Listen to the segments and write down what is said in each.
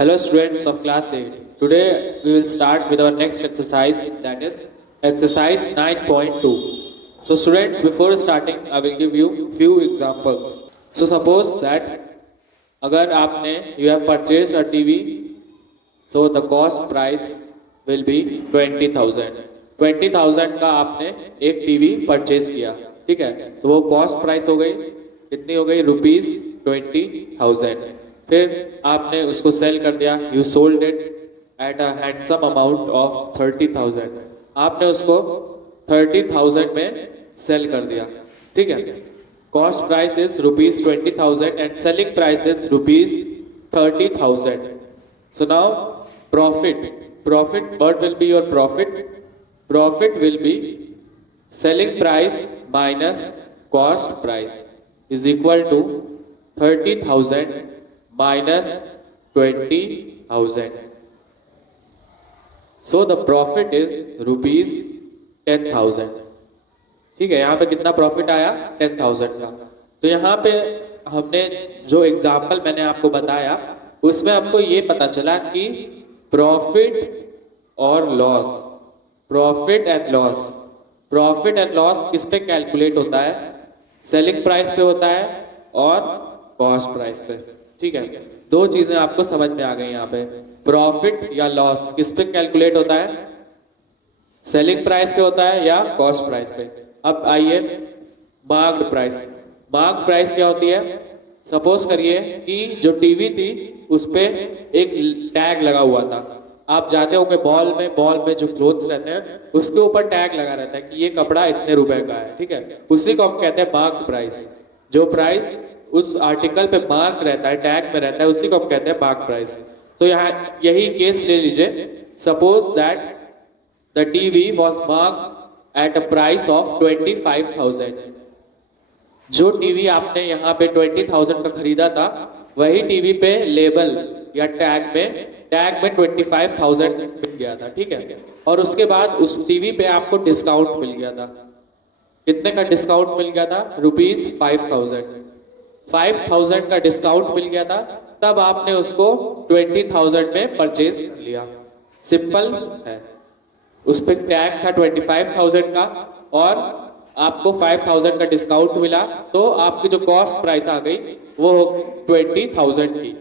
Hello students of class 8. Today we will start with our next exercise, that is exercise 9.2. So students, before starting I will give you few examples. So suppose that अगर आपने you have purchased a TV, so the cost price will be 20,000. 20,000 का आपने एक TV purchase किया, ठीक है, तो वो कॉस्ट प्राइस हो गई, कितनी हो गई, ₹20,000। फिर आपने उसको सेल कर दिया, you sold it at a handsome amount of 30,000। आपने उसको 30,000 में सेल कर दिया, ठीक है। Cost price is ₹20,000 and selling price is ₹30,000। So now profit, what will be your profit? Profit will be selling price minus cost price is equal to 30,000 minus 20,000. So the profit is ₹10,000। ठीक है, यहाँ पे कितना profit आया, 10,000 का। तो यहाँ पे हमने जो एग्जाम्पल मैंने आपको बताया उसमें आपको ये पता चला कि प्रॉफिट और लॉस, प्रॉफिट एंड लॉस किस पे कैलकुलेट होता है, सेलिंग प्राइस पे होता है और कॉस्ट प्राइस पे, ठीक है। दो चीजें आपको समझ में आ गई यहाँ पे, प्रॉफिट या लॉस किस पे कैलकुलेट होता है, सेलिंग प्राइस पे होता है या कॉस्ट प्राइस पे। अब आइए मार्क्ड प्राइस। मार्क्ड प्राइस क्या होती है, सपोज करिए कि जो टीवी थी उस पे एक टैग लगा हुआ था। आप जाते होंगे मॉल में जो क्लोथ्स रहते हैं उसके ऊपर टैग लगा रहता है कि ये कपड़ा इतने रुपए का है, ठीक है। उसी को हम कहते हैं मार्क्ड प्राइस। जो प्राइस उस आर्टिकल पे मार्क रहता है, टैग में रहता है, उसी को हम कहते हैं मार्क्ड प्राइस। तो यहाँ यही केस ले लीजिए, suppose that the TV was marked at a price of 25,000। जो टीवी आपने यहाँ पे 20,000 का खरीदा था वही टीवी पे लेबल या टैग में 25,000 मिल गया था, ठीक है। और उसके बाद उस टीवी पे आपको डिस्काउंट मिल गया था। कितने का डिस्काउंट मिल गया था, ₹5,000। 5,000 का डिस्काउंट मिल गया था, तब आपने उसको 20,000 में परचेज कर लिया। सिंपल है। उस पर टैग था 25,000 का और आपको 5,000 का डिस्काउंट मिला, तो आपकी जो कॉस्ट प्राइस आ गई वो हो 20,000 की,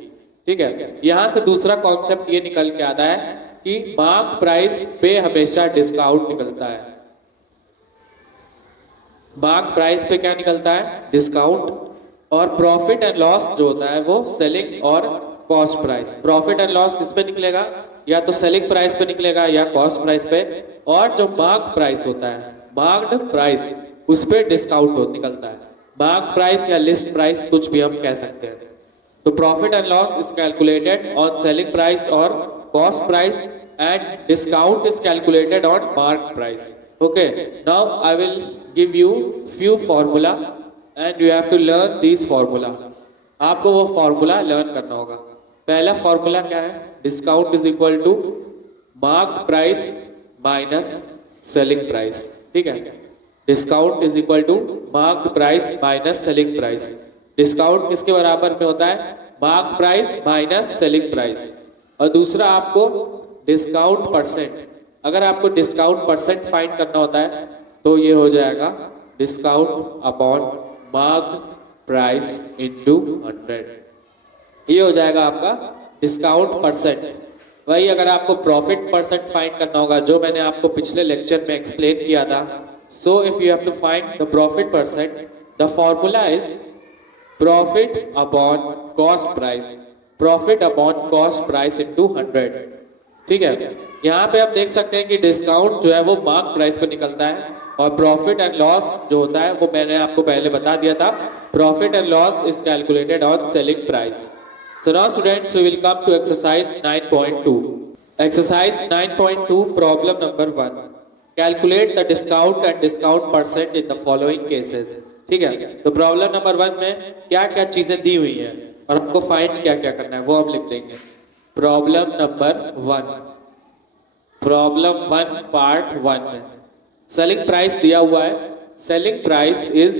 ठीक है। यहां से दूसरा कॉन्सेप्ट ये निकल के आता है कि मार्क प्राइस पे हमेशा डिस्काउंट निकलता है। मार्क प्राइस पे क्या निकलता है, डिस्काउंट। और प्रॉफिट एंड लॉस जो होता है वो सेलिंग और cost price. Profit and loss किस पे निकलेगा, या तो सेलिंग प्राइस पे निकलेगा या कॉस्ट प्राइस पे। और जो मार्क प्राइस होता है, मार्क्ड प्राइस, उस पे डिस्काउंट निकलता है। मार्क प्राइस या लिस्ट प्राइस कुछ भी हम कह सकते हैं। तो profit and loss is calculated on selling price और cost price and discount is calculated on mark price. Okay, now I will give you few formula and you have to learn this formula. आपको वो formula learn करना होगा। पहला formula क्या है, discount is equal to mark price minus selling price, ठीक है। Discount is equal to mark price minus selling price. Discount किसके बराबर में होता है, mark price minus selling price. और दूसरा आपको डिस्काउंट परसेंट, अगर आपको डिस्काउंट परसेंट फाइंड करना होता है तो ये हो जाएगा discount upon mark price into 100। ये हो जाएगा आपका डिस्काउंट परसेंट। वही अगर आपको प्रॉफिट परसेंट फाइंड करना होगा, जो मैंने आपको पिछले लेक्चर में एक्सप्लेन किया था। So if you have to find the profit percent, the formula is profit upon cost price, profit upon cost price into 100, ठीक है। यहाँ पे आप देख सकते हैं कि डिस्काउंट जो है वो मार्क प्राइस पे निकलता है और प्रॉफिट एंड लॉस जो होता है वो मैंने आपको पहले बता दिया था, profit and loss is calculated on selling price. So now students, we will come to exercise 9.2. Exercise 9.2, problem number 1. Calculate the discount and discount percent in the following cases. ठीक है, तो प्रॉब्लम नंबर 1 में क्या क्या चीजें दी हुई हैं और हमको फाइंड क्या क्या करना है वो हम लिख देंगे। प्रॉब्लम नंबर 1, प्रॉब्लम 1 पार्ट 1 में सेलिंग प्राइस दिया हुआ है। सेलिंग प्राइस इज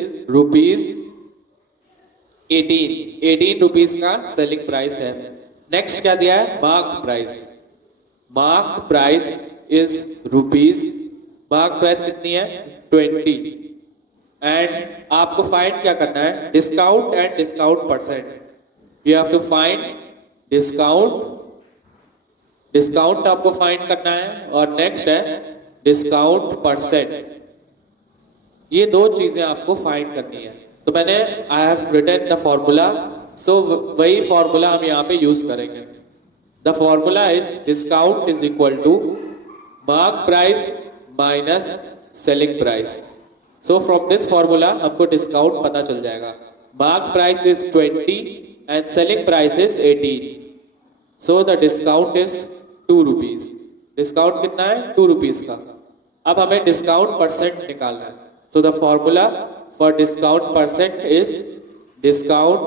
₹18 रुपीज का सेलिंग प्राइस है। नेक्स्ट क्या दिया है, mark price. Mark price is rupees, mark price कितनी है 20, एंड आपको फाइंड क्या करना है, discount and discount percent. You have to find discount, discount आपको फाइंड करना है, और नेक्स्ट है डिस्काउंट परसेंट। ये दो चीजें आपको फाइंड करनी है। तो मैंने I have written the formula, so वही फॉर्मूला हम यहाँ पे यूज करेंगे। The formula is discount is equal to mark price minus selling price. So from this formula हमको डिस्काउंट पता चल जाएगा। Mark price is 20 and selling price is 18, so the discount is 2 rupees. Discount कितना है 2 rupees का। अब हमें discount percent निकालना है। So the formula for discount percent is discount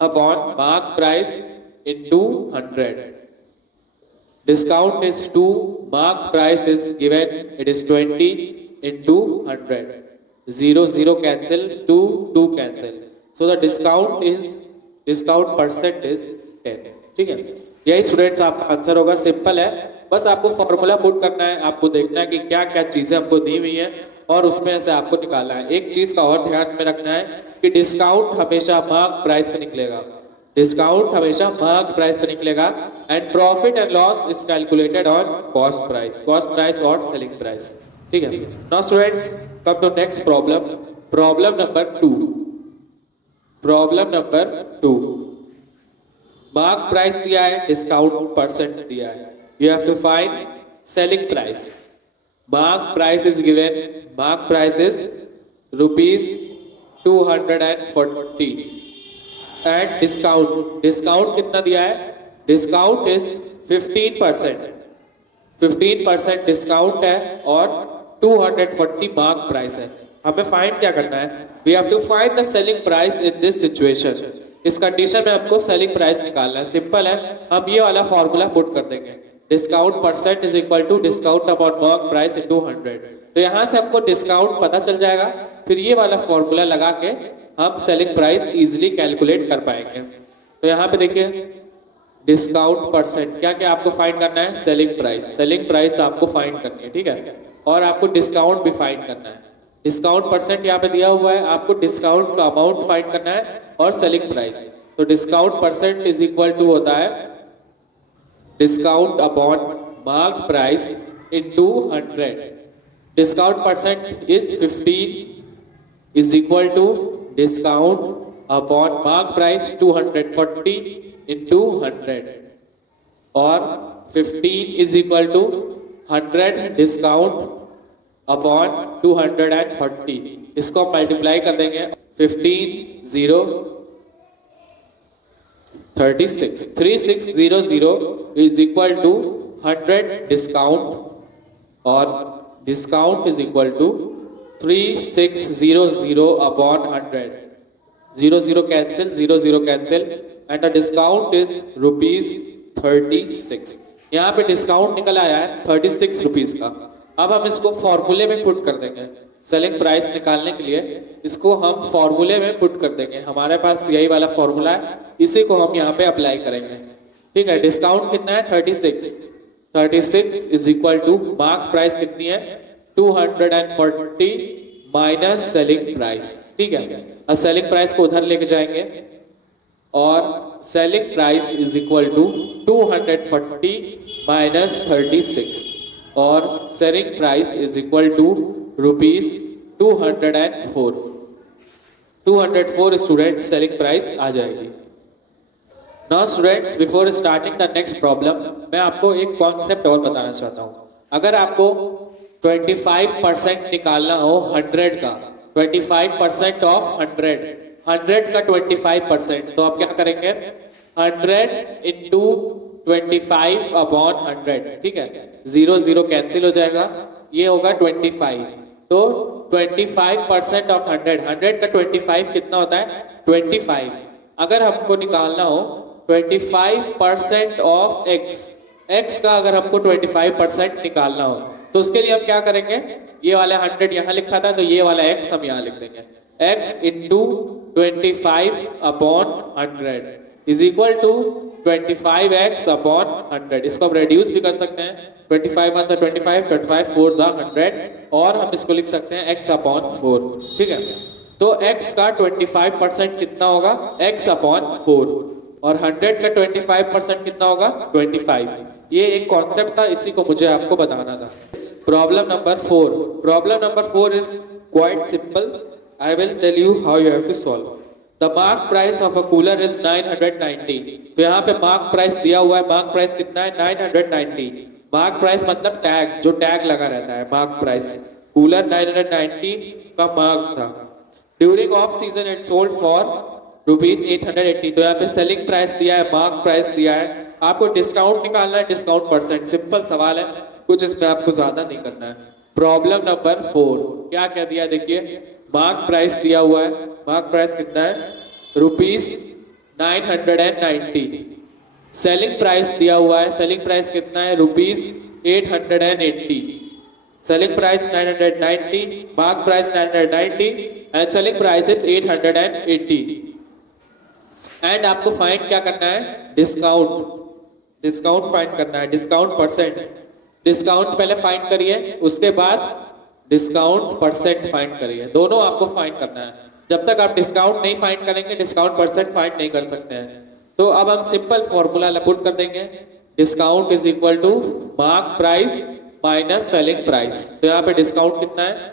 upon mark price into 100. Discount is 2, mark price is given, it is 20 into 100. 0 0 cancel, 2 2 cancel. So the discount percent is 10. ठीक है, यही students आपका answer होगा। Simple है, बस आपको formula put करना है, आपको देखना है कि क्या क्या चीजें हमको दी हुई है और उसमें से आपको निकालना है। एक चीज का और ध्यान में रखना है कि डिस्काउंट हमेशा मार्क प्राइस पे निकलेगा, डिस्काउंट हमेशा मार्क प्राइस पे निकलेगा, and profit and loss is calculated on cost price और सेलिंग प्राइस। ठीक है, now students come to next problem, problem number 2। Problem number 2, mark price दिया है, डिस्काउंट परसेंट दिया है, you have to find selling price. Mark price is given, mark price is rupees 240 and discount, discount कितना दिया है, discount is 15%, 15% discount है और 240 mark price है। हमें फाइंड क्या करना है, we have to find the selling price in this situation. इस कंडीशन में आपको सेलिंग प्राइस निकालना है। सिंपल है, हम ये वाला फॉर्मूला पुट कर देंगे, discount percent is equal to discount upon mark price into 100। तो यहाँ से हमको डिस्काउंट पता चल जाएगा, फिर ये वाला फॉर्मूला लगा के हम सेलिंग प्राइस इजीली कैलकुलेट कर पाएंगे। तो यहाँ पे देखिए डिस्काउंट परसेंट, क्या क्या आपको फाइंड करना है, सेलिंग प्राइस आपको फाइंड करनी है। ठीक है, और आपको डिस्काउंट भी फाइंड करना है। डिस्काउंट परसेंट यहाँ पे दिया हुआ है, आपको डिस्काउंट का अमाउंट फाइंड करना है और सेलिंग प्राइस। तो discount percent is equal to होता है discount upon mark price into 100। Discount percent is 15 is equal to discount upon mark price 240 into 100, और 15 is equal to 100 discount upon 240। इसको multiply कर देंगे, 15 0 36 3600 इज इक्वल टू 100 डिस्काउंट, और discount is equal to 3600 upon 100. 0 0 cancel, 0 0 cancel, and the discount is rupees 36. यहाँ पे discount निकल आया है 36 रुपीज का। अब हम इसको फॉर्मूले में पुट कर देंगे, सेलिंग प्राइस निकालने के लिए इसको हम फॉर्मूले में पुट कर देंगे। हमारे पास यही वाला फॉर्मूला है, इसी को हम यहाँ पे अप्लाई करेंगे। ठीक है, डिस्काउंट कितना है 36 is equal to mark price कितनी है 240 माइनस सेलिंग प्राइस। ठीक है, अब सेलिंग प्राइस को उधर लेके जाएंगे, और selling price is equal to 240 minus 36, और selling price is equal to rupees 204। 204 student selling price आ जाएगी। Now students before starting the next problem, मैं आपको एक कॉन्सेप्ट और बताना चाहता हूँ। अगर आपको 25% निकालना हो 100 का, 25% ऑफ 100 का 25%, तो आप क्या करेंगे 100 इंटू 25 अपॉन 100। ठीक है, 0 0 कैंसिल हो जाएगा, ये होगा 25। तो 25% ऑफ 100 का 25 कितना होता है 25। अगर हमको निकालना हो 25% ऑफ x का अगर हमको 25% निकालना हो, तो उसके लिए हम क्या करेंगे, ये वाला 100 यहाँ लिखा था, तो ये वाला x हम यहाँ लिख देंगे, x into 25 upon 100 is equal to 25x upon 100। इसको हम रेड्यूस भी कर सकते हैं, 25 1 25, 25 4 100, और हम इसको लिख सकते हैं x अपॉन 4। ठीक है, तो x का 25% कितना होगा, x अपॉन 4, और 100 का 25% कितना होगा, 25। ये एक कॉन्सेप्ट था, इसी को मुझे आपको बताना था। Problem number 4। Problem number 4 is quite simple. I will tell you how you have to solve. The mark price of a cooler is 990। तो यहाँ पे मार्क प्राइस दिया हुआ है, मार्क प्राइस कितना है, 990। मार्क प्राइस मतलब टैग, जो टैग लगा रहता है, मार्क प्राइस। कूलर 990 का मार्क था। During off season it sold for ₹880। तो यहाँ पे सेलिंग प्राइस दिया है, मार्क प्राइस दिया है, आपको डिस्काउंट निकालना है, डिस्काउंट परसेंट। सिंपल सवाल है, कुछ इसमें आपको ज्यादा नहीं करना है। प्रॉब्लम नंबर 4 क्या क्या दिया, देखिए मार्क प्राइस दिया हुआ है, मार्क प्राइस कितना है, ₹990। सेलिंग प्राइस दिया हुआ है, सेलिंग प्राइस कितना है, ₹880। Selling price 990, mark price 990 and selling price is 880। And आपको फाइंड क्या करना है, डिस्काउंट। डिस्काउंट फाइंड करना है, डिस्काउंट परसेंट। डिस्काउंट पहले फाइंड करिए, उसके बाद डिस्काउंट परसेंट फाइंड करिए। दोनों आपको फाइंड करना है। जब तक आप डिस्काउंट नहीं फाइंड करेंगे, डिस्काउंट परसेंट फाइंड नहीं कर सकते हैं। तो अब हम सिंपल फॉर्मूला पुट कर देंगे, discount is equal to mark price minus selling price. तो यहाँ पे डिस्काउंट कितना है,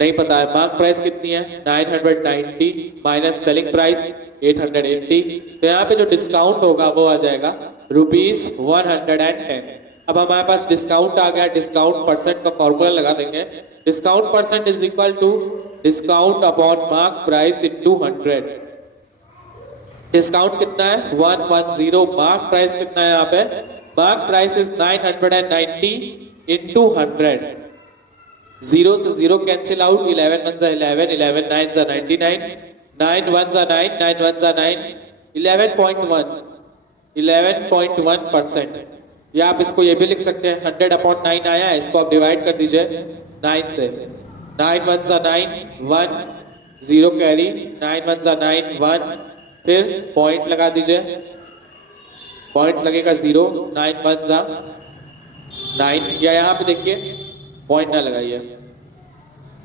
नहीं पता है, मार्क प्राइस कितनी है, 990 माइनस सेलिंग प्राइस 880। तो यहाँ पे जो डिस्काउंट होगा वो आ जाएगा ₹110। अब हमारे पास डिस्काउंट आ गया, डिस्काउंट परसेंट का फॉर्मूला लगा देंगे। Discount percent is equal to discount upon mark price into 100। Discount कितना है, 110। मार्क प्राइस कितना है यहाँ पे, मार्क प्राइस इज 990 इंटू 100। 0 से 0 कैंसिल आउट, 11 1 11, 11 9 99, 9 1 9, 9 1 9, 11.1, 11.1%। या आप इसको ये भी लिख सकते हैं, 100/9 आया है, इसको आप डिवाइड कर दीजिए 9 से। 9 1 9, 1 0 कैरी, 9 1 9 1, फिर पॉइंट लगा दीजिए, पॉइंट लगेगा 0, 9 1 9, या यहाँ पे देखिए पॉइंट ना लगाइए,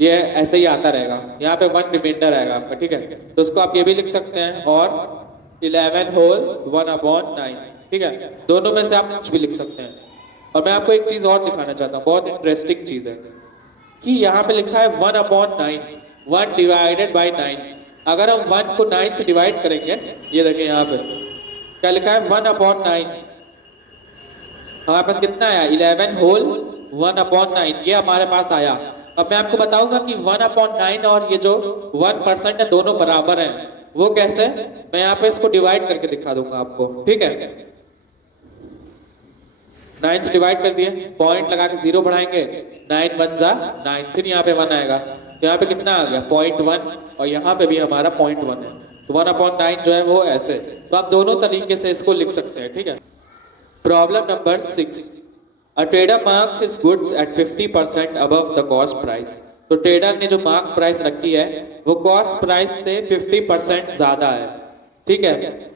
ये ऐसे ही आता रहेगा, यहाँ पे 1 रिमाइंडर आएगा आपका। ठीक है, तो उसको आप ये भी लिख सकते हैं, और 11 होल 1/9। ठीक है, दोनों में से आप कुछ भी लिख सकते हैं। और मैं आपको एक चीज और दिखाना चाहता हूँ, बहुत इंटरेस्टिंग चीज है कि यहाँ पे लिखा है 1/9, 1 डिवाइडेड बाई 9। अगर हम 1 को 9 से डिवाइड करेंगे, ये देखिए यहाँ पे क्या लिखा है, 1/9। हमारे पास कितना आया, 11 होल 1/9, ये हमारे पास आया। अब मैं आपको बताऊंगा कि 1/9 और ये जो 1% है, दोनों बराबर हैं। वो कैसे, मैं यहाँ पे इसको डिवाइड करके दिखा दूंगा आपको। ठीक है, 9 से डिवाइड कर दिए, पॉइंट लगा के 0 बढ़ाएंगे, 9 1 9, फिर यहाँ पे 1 आएगा। तो यहाँ पे कितना आ गया, 0.1, और यहाँ पे भी हमारा 0.1 है। तो 1/9 जो है वो ऐसे। तो आप दोनों तरीके से इसको लिख सकते हैं। ठीक है, problem number 6। A trader marks his goods at 50% above the cost price. तो ट्रेडर ने जो मार्क प्राइस रखी है वो कॉस्ट प्राइस से 50% ज्यादा है। ठीक है,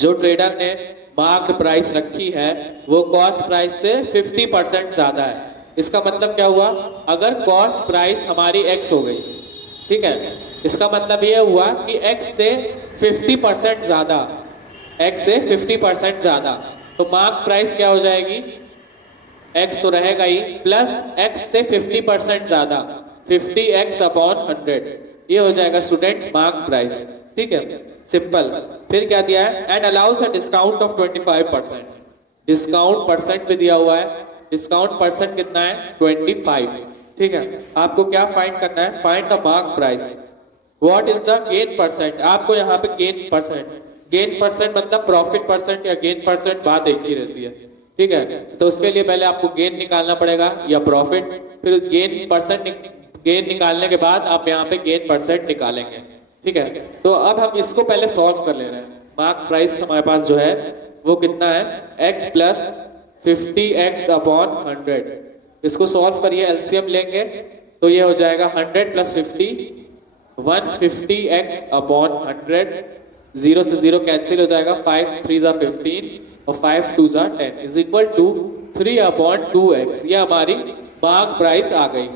जो ट्रेडर ने मार्क प्राइस रखी है वो कॉस्ट प्राइस से 50% ज्यादा है। इसका मतलब क्या हुआ, अगर कॉस्ट प्राइस हमारी x हो गई, ठीक है, इसका मतलब ये हुआ कि x से 50% ज्यादा, x से 50% ज्यादा, तो मार्क प्राइस क्या हो जाएगी, x तो रहेगा ही, प्लस x से 50% ज्यादा, 50x/100, ये हो जाएगा स्टूडेंट्स मार्क प्राइस। ठीक है, सिंपल। फिर क्या दिया है, and allow us a discount of 25%। Discount percent भी दिया हुआ है, डिस्काउंट परसेंट कितना है, 25। ठीक है, आपको क्या फाइंड करना है, find the mark price. What is the gain percent, आपको यहाँ पे गेन परसेंट, गेन परसेंट मतलब प्रॉफिट परसेंट या गेन परसेंट, बात एक ही रहती है। ठीक है, तो उसके लिए पहले आपको गेन निकालना पड़ेगा या प्रॉफिट, फिर गेन परसेंट, गेन निकालने के बाद आप यहाँ पे गेन परसेंट निकालेंगे। ठीक है, तो अब हम इसको पहले सॉल्व कर ले रहे हैं। मार्क प्राइस हमारे पास जो है वो कितना है, x प्लस 50x/100। इसको सॉल्व करिए, एलसीएम लेंगे तो ये हो जाएगा 100 प्लस 50, 150x/100 0 से 0 कैंसिल हो जाएगा, 5 3 जा 15 और 5 2 जा 10 इज इक्वल टू 3/2x। ये हमारी मार्क प्राइस आ गई।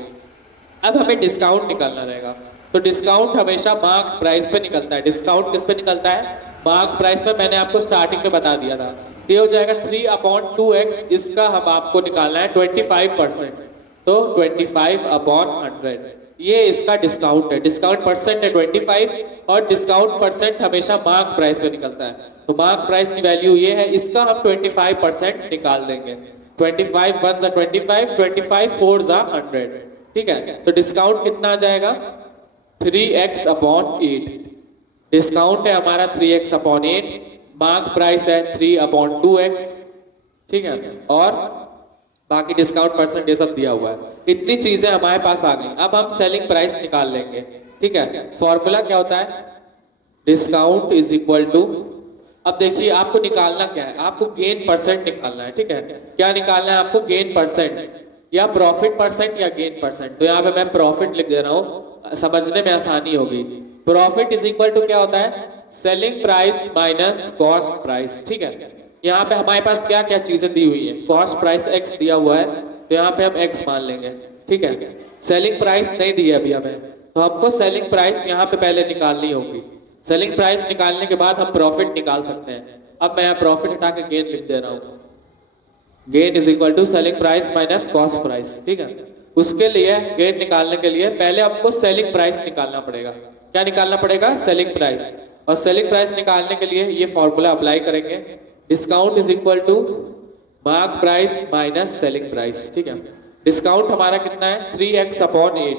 अब हमें डिस्काउंट निकालना रहेगा। तो डिस्काउंट हमेशा मार्क प्राइस पे निकलता है। डिस्काउंट किस पे निकलता है? मार्क प्राइस पे। मैंने आपको स्टार्टिंग में बता दिया था। ये हो जाएगा 3/2x। इसका हम आपको निकालना है 25%, तो 25/100 ये इसका डिस्काउंट है। डिस्काउंट परसेंट है 25 और डिस्काउंट परसेंट हमेशा मार्क प्राइस पे निकलता है। तो मार्क प्राइस की वैल्यू ये है, इसका हम 25% निकाल देंगे। 25 1 जा 25, 25 4 जा 100। ठीक है, तो डिस्काउंट कितना आ जाएगा? 3x/8। डिस्काउंट है हमारा 3x/8। मार्क प्राइस है 3/2x। ठीक है, और बाकी डिस्काउंट परसेंट ये सब दिया हुआ है। इतनी चीजें हमारे पास आ गई। अब हम सेलिंग प्राइस निकाल लेंगे। ठीक है, फॉर्मूला क्या होता है? डिस्काउंट इज इक्वल टू, अब देखिए आपको निकालना क्या है, आपको गेन परसेंट निकालना है। ठीक है, क्या निकालना है आपको? गेन परसेंट या प्रॉफिट परसेंट या गेन परसेंट। तो यहाँ पे मैं प्रॉफिट लिख दे रहा हूँ, समझने में आसानी होगी। प्रॉफिट इज इक्वल टू क्या होता है? Selling price minus cost price. ठीक है, यहाँ पे हमारे पास क्या क्या चीजें दी हुई है? कॉस्ट प्राइस x दिया हुआ है, तो यहाँ पे हम x मान लेंगे। ठीक है, सेलिंग प्राइस नहीं दी है अभी हमें, तो हमको सेलिंग प्राइस यहाँ पे पहले निकालनी होगी। सेलिंग प्राइस निकालने के बाद हम प्रॉफिट निकाल सकते हैं। अब मैं यहाँ प्रॉफिट हटा के गेन लिख दे रहा हूँ। Gain is equal to selling price minus cost price. ठीक है, उसके लिए गेन निकालने के लिए पहले आपको सेलिंग प्राइस निकालना पड़ेगा। क्या निकालना पड़ेगा? Selling price. और सेलिंग प्राइस निकालने के लिए ये फॉर्मूला अप्लाई करेंगे। Discount is equal to mark price minus selling price. ठीक है, डिस्काउंट हमारा कितना है? 3x/8।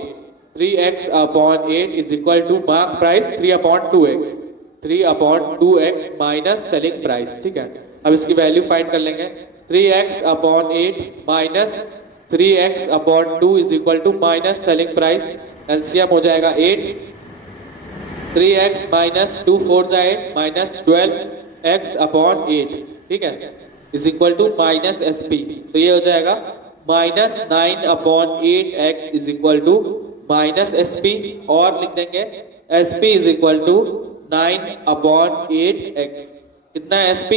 3x/8 is equal to mark price 3/2x। 3/2x minus selling price. ठीक है, अब इसकी वैल्यू फाइंड कर लेंगे। 3x/8 minus 3x/2 is equal to minus selling price. LCM हो जाएगा 8। 3x माइनस 2 4 जा 8 माइनस 12x/8। ठीक है, is equal to minus SP। तो ये हो जाएगा minus 9/8x is equal to minus SP। और लिख देंगे SP is equal to 9/8x। कितना है SP?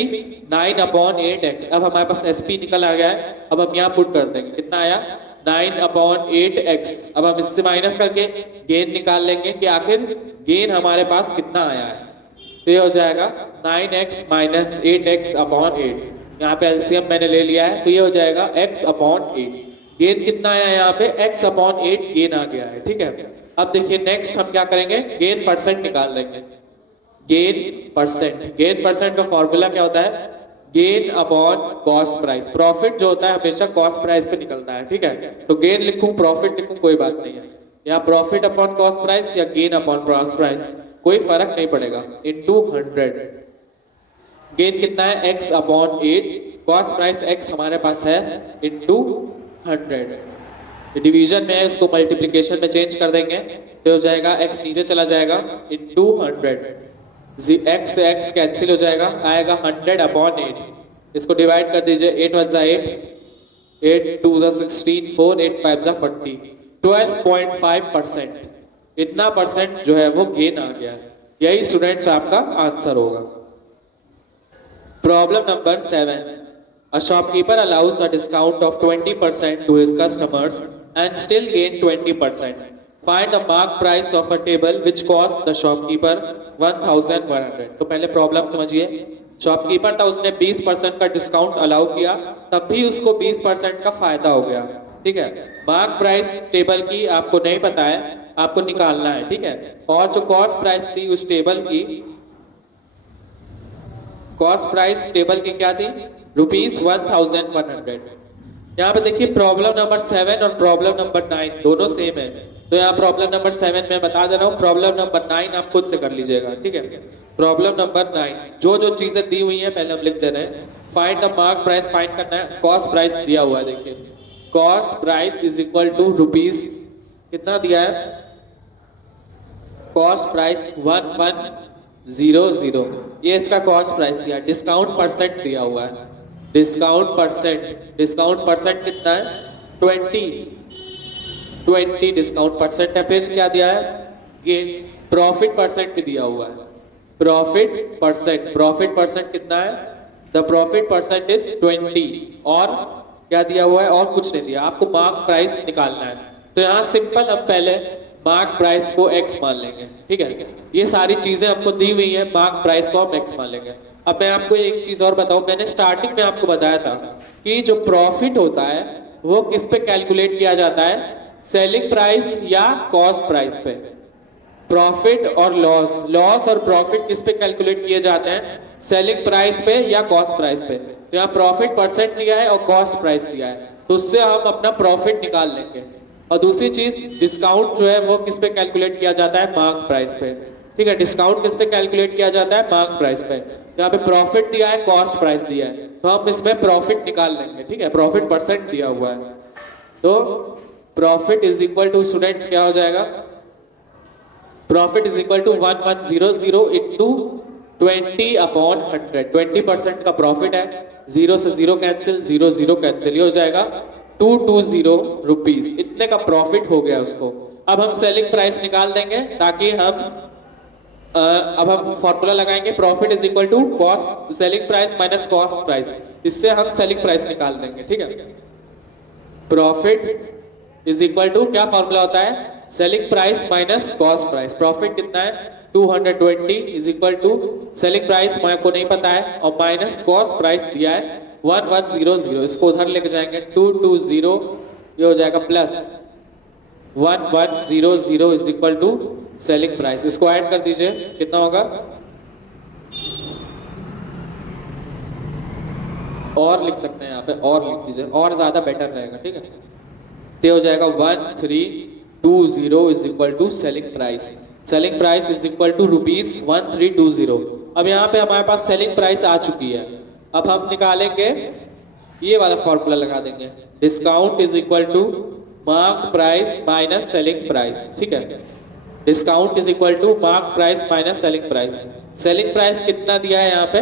9/8x। अब हमारे पास SP निकल आ गया है। अब हम यहाँ पुट कर देंगे। कितना आया? 9/8x। अब हम इससे माइनस करके गेन निकाल लेंगे कि आखिर गेन हमारे पास कितना आया है। तो ये हो जाएगा 9x माइनस 8x/8। यहाँ पे एलसीएम मैंने ले लिया है, तो ये हो जाएगा x/8। गेन कितना आया यहाँ पे? x/8 गेन आ गया है। ठीक है, अब देखिए नेक्स्ट हम क्या करेंगे? गेन परसेंट निकाल देंगे। गेन परसेंट, गेन परसेंट का फॉर्मूला क्या होता है? Gain upon cost price. Profit जो होता है हमेशा कॉस्ट प्राइस पे निकलता है। ठीक है, तो गेन लिखूं प्रॉफिट लिखूं कोई बात नहीं है। या प्रॉफिट अपॉन कॉस्ट प्राइस या गेन अपॉन कॉस्ट प्राइस, कोई फर्क नहीं पड़ेगा। इनटू 100। गेन कितना है? x/8। कॉस्ट प्राइस x हमारे पास है, इनटू 100। डिवीजन में है, इसको मल्टीप्लिकेशन में चेंज कर देंगे तो हो जाएगा x नीचे चला जाएगा, इनटू 100। x से x कैंसिल हो जाएगा, आएगा 100/8। इसको डिवाइड कर दीजिए। 8 1 जा 8, 8 2 जा 16, 4 8 5 जा 40। 12.5%। इतना परसेंट जो है वो गेन आ गया है। यही स्टूडेंट्स आपका आंसर होगा। Problem number 7। A shopkeeper allows a discount of 20% to his customers and still gain 20%. Find the mark price of a table which cost the shopkeeper 1100. तो पहले प्रॉब्लम समझिए। शॉपकीपर था, उसने 20% का डिस्काउंट अलाउ किया, तब भी उसको 20% का फायदा हो गया। ठीक है, मार्क प्राइस टेबल की आपको नहीं पता है, आपको निकालना है। ठीक है, और जो कॉस्ट प्राइस थी उस टेबल की, कॉस्ट प्राइस टेबल की क्या थी? ₹1100। यहाँ पे देखिए प्रॉब्लम नंबर 7 और प्रॉब्लम नंबर 9 दोनों सेम है। तो यहाँ प्रॉब्लम नंबर 7 मैं बता दे रहा हूँ, प्रॉब्लम नंबर 9 आप खुद से कर लीजिएगा। ठीक है, प्रॉब्लम नंबर 9 जो जो चीजें दी हुई है पहले हम लिख दे रहे हैं। Find the mark price, find करना है। कॉस्ट प्राइस दिया हुआ है, देखिए cost price is equal to rupees, कितना दिया है? Cost price 1100। ये इसका कॉस्ट प्राइस दिया। डिस्काउंट परसेंट दिया हुआ है, डिस्काउंट परसेंट कितना है? 20 डिस्काउंट परसेंट है। फिर क्या दिया है? गेन प्रॉफिट परसेंट भी दिया हुआ है। प्रॉफिट परसेंट कितना है, द प्रॉफिट परसेंट इज 20 और क्या दिया हुआ है, और कुछ नहीं दिया, आपको मार्क प्राइस निकालना है। तो यहाँ सिंपल हम पहले मार्क प्राइस को x मान लेंगे, ठीक है। ये सारी चीजें हमको दी हुई है, मार्क प्राइस को हम x मान लेंगे। अब मैं आपको एक चीज और बताऊं, मैंने स्टार्टिंग में आपको बताया था कि जो प्रॉफिट होता है वो किस पे कैलकुलेट किया जाता है, सेलिंग प्राइस या कॉस्ट प्राइस पे। प्रॉफिट और लॉस और प्रॉफिट किस पे कैलकुलेट किए जाते हैं, सेलिंग प्राइस पे या कॉस्ट प्राइस पे। तो यहाँ प्रॉफिट परसेंट दिया है और कॉस्ट प्राइस दिया है, तो उससे हम अपना प्रॉफिट निकाल लेंगे। और दूसरी चीज डिस्काउंट जो है वो किस पे कैलकुलेट किया जाता है, मार्क प्राइस पे, ठीक है। डिस्काउंट किस पे कैलकुलेट किया जाता है, मार्क प्राइस पे। तो यहाँ पे प्रॉफिट दिया है, कॉस्ट प्राइस दिया है, तो हम इसमें प्रॉफिट निकाल लेंगे, ठीक है। प्रॉफिट परसेंट दिया हुआ है, तो profit is equal to students क्या हो जाएगा, profit is equal to 1100 into 20/100। 20% का प्रॉफिट है, 0 से 0 कैंसिल, 0 0 कैंसिल, ये हो जाएगा 220 रुपीज। इतने का प्रॉफिट हो गया उसको। अब हम सेलिंग प्राइस निकाल देंगे, ताकि हम अब हम फॉर्मूला लगाएंगे, profit is equal to cost, selling price minus cost price, इससे हम सेलिंग प्राइस निकाल देंगे, ठीक है। प्रॉफिट इज इक्वल टू क्या फॉर्मूला होता है, selling price minus cost price. Profit कितना है 220 is equal to selling price मेरे को नहीं पता है, और माइनस कॉस्ट प्राइस दिया है 1100। इसको उधर लेके जाएंगे, 220 ये हो जाएगा plus 1100 is equal to selling price. इसको ऐड कर दीजिए, कितना होगा, और लिख सकते हैं यहाँ पे, और लिख दीजिए, और ज्यादा बेटर रहेगा, ठीक है। तो हो जाएगा 1320 is equal to selling price. Selling price is equal to rupees 1320। अब यहाँ पे हमारे पास सेलिंग प्राइस आ चुकी है। अब हम निकालेंगे, ये वाला फॉर्मूला लगा देंगे, discount is equal to mark price minus selling price, ठीक है। Discount is equal to mark price minus selling price. Selling price कितना दिया है यहाँ पे,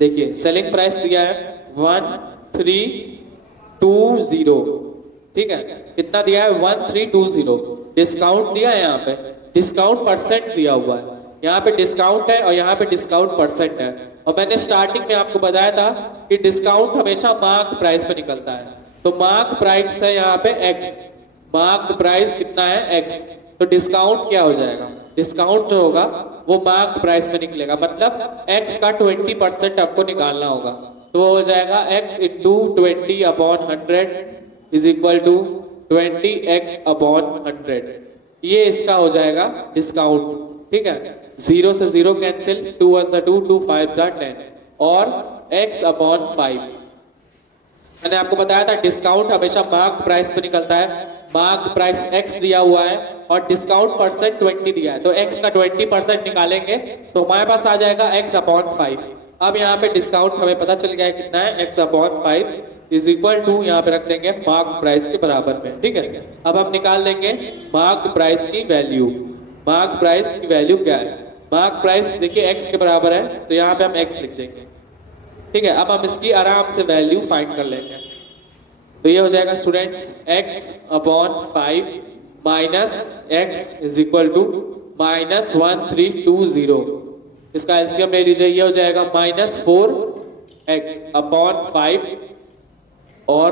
देखिए सेलिंग प्राइस दिया है 1320, ठीक है। कितना दिया है 1320। डिस्काउंट दिया है यहाँ पे, डिस्काउंट परसेंट दिया हुआ है, यहाँ पे डिस्काउंट है और यहाँ पे डिस्काउंट परसेंट है। और मैंने स्टार्टिंग में आपको बताया था कि डिस्काउंट हमेशा मार्क प्राइस पे निकलता है। तो मार्क प्राइस है यहाँ पे x, मार्क प्राइस कितना है x, तो डिस्काउंट क्या हो जाएगा, डिस्काउंट जो होगा वो मार्क प्राइस में निकलेगा, मतलब x का 20% आपको निकालना होगा। तो वो हो जाएगा x into 20/100 is equal to 20x/100। ये इसका हो जाएगा डिस्काउंट, ठीक है। 0 से 0 कैंसिल, 2 1 2, 2 5 10, और x/5। मैंने आपको बताया था डिस्काउंट हमेशा मार्क प्राइस पे निकलता है। मार्क प्राइस x दिया हुआ है और डिस्काउंट परसेंट 20 दिया है, तो x का 20% निकालेंगे तो हमारे पास आ जाएगा x/5। अब यहाँ पे डिस्काउंट हमें पता चल गया है कितना है, x/5 इज इक्वल टू, यहाँ पे रख देंगे मार्क प्राइस के बराबर में, ठीक है। अब हम निकाल लेंगे मार्क प्राइस की वैल्यू। मार्क प्राइस की वैल्यू क्या है, मार्क प्राइस देखिए x के बराबर है, तो यहाँ पे हम x लिख देंगे, ठीक है। अब हम इसकी आराम से वैल्यू फाइंड कर लेंगे। तो ये हो जाएगा students x/5 minus x is equal to minus 1320। इसका एलसीएम ले लीजिए, ये हो जाएगा -4x/5 और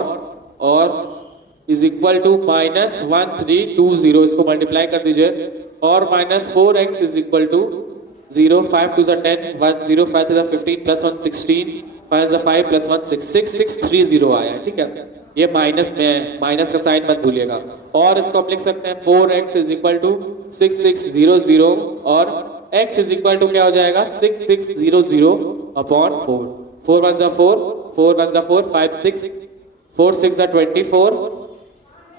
इज इक्वल टू -1320। इसको मल्टीप्लाई कर दीजिए, और -4x is equal to 0 5 2 10 1 0 5 3 15 plus 1 16 5 5 plus 1 6 6630 आया है, ठीक है। ये माइनस में है, माइनस का साइन मत भूलिएगा। और इसको हम लिख सकते हैं 4x इज इक्वल टू 6600 और x इज इक्वल टू क्या हो जाएगा 6600/4। 4 1 4 4 1 4 5 6 4 6 24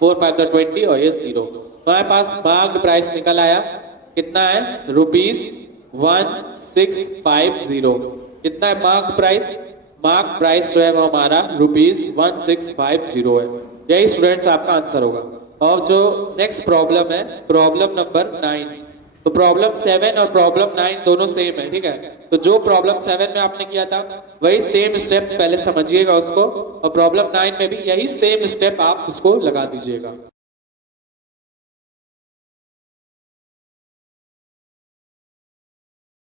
4 5 20 और ये 0। हमारे पास मार्क प्राइस निकल आया, कितना है ₹1650। कितना है मार्क प्राइस, मार्क प्राइस जो है वो हमारा ₹1650 है। यही स्टूडेंट्स आपका आंसर होगा। और जो नेक्स्ट प्रॉब्लम है, प्रॉब्लम नंबर 9, तो प्रॉब्लम 7 और प्रॉब्लम 9 दोनों सेम है, ठीक है। तो जो प्रॉब्लम 7 में आपने किया था वही सेम स्टेप पहले समझिएगा उसको, और प्रॉब्लम 9 में भी यही सेम स्टेप आप उसको लगा दीजिएगा।